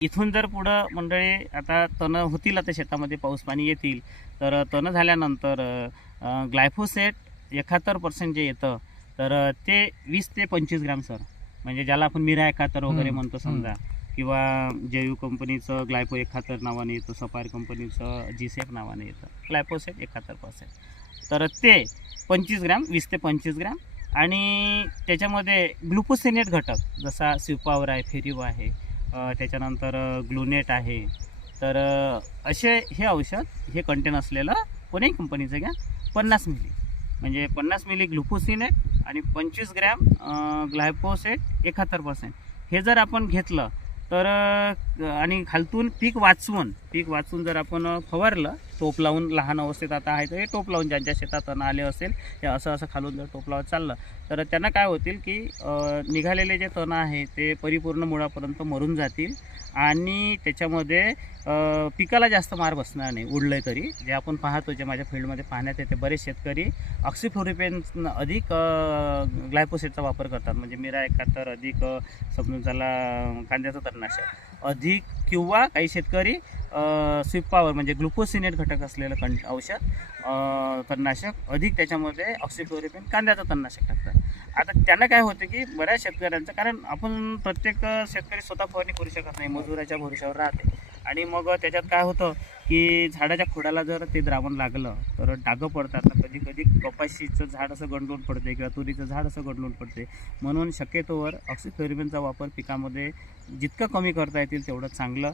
इथून जर पुढं मंडळी आता तणं होतील आता शेतामध्ये पाऊस पाणी येतील तर तणं झाल्यानंतर ग्लायफोसेट एकाहत्तर पर्सेंट जे येतं तर ते वीस ते पंचवीस ग्राम सर. म्हणजे ज्याला आपण मिरा एकाहत्तर वगैरे म्हणतो समजा किंवा जेयू कंपनीचं ग्लायफो एकाहत्तर नावाने येतं सफायर कंपनीचं जीसेफ नावाने येतं ग्लायफोसेट एकाहत्तर पर्सेंट तर ते पंचवीस ग्रॅम वीस ते पंचवीस ग्रॅम आणि त्याच्यामध्ये ग्लुकोसिनेट घटक जसा सिपावर आहे फेरिव आहे त्याच्यानंतर ग्लुनेट आहे. तर असे हे औषध हे कंटेन असलेलं कोणीही कंपनीचं घ्या पन्नास मिली म्हणजे पन्नास मिली ग्लुकोसिनेट आणि पंचवीस ग्रॅम ग्लायपोसेट एकाहत्तर पर्सेंट हे जर आपण घेतलं तर आणि खालतून पीक वाचवून पीक वाचून जर आपण फवारलं टोप लावून लहान अवस्थेत आता आहे तर हे टोप लावून ज्यांच्या शेतात तण आले असेल ते असं असं खालून जर टोप लावत चाललं तर त्यांना काय होतील की निघालेले जे तण आहे ते परिपूर्ण मुळापर्यंत मरून जातील. आणि त्याच्यामध्ये पिकाला जास्त मार बसणार नाही उडलं तरी. जे आपण पाहतो जे माझ्या फील्डमध्ये पाहण्यात येते बरेच शेतकरी ऑक्सिफ्लोरिपेन अधिक ग्लायपोसेटचा वापर करतात. म्हणजे मिरा एकाहत्तर अधिक समजून त्याला कांद्याचं तणनाशक. अधिक किंवा काही शेतकरी स्विपावर म्हणजे ग्लुकोसिनेट घटक असलेलं कं औषध तणनाशक अधिक त्याच्यामध्ये ऑक्सिक्लोरिपिन कांद्याचं तणनाशक टाकतात. आता त्यांना काय होतं की बऱ्याच शेतकऱ्यांचं कारण आपण प्रत्येक शेतकरी स्वतः फवारणी करू शकत नाही मजुराच्या भरोशावर राहते. आणि मग त्याच्यात काय होतं की झाडाच्या खोडाला जर ते द्रावण लागलं तर डागं पडतात. कधी कधी कपाशीचं झाड असं गंडून पडते किंवा तुरीचं झाड असं गंडून पडते म्हणून शक्यतोवर ऑक्सिफ्लोरिपेनचा वापर पिकामध्ये जितकं कमी करता येतील तेवढं चांगलं.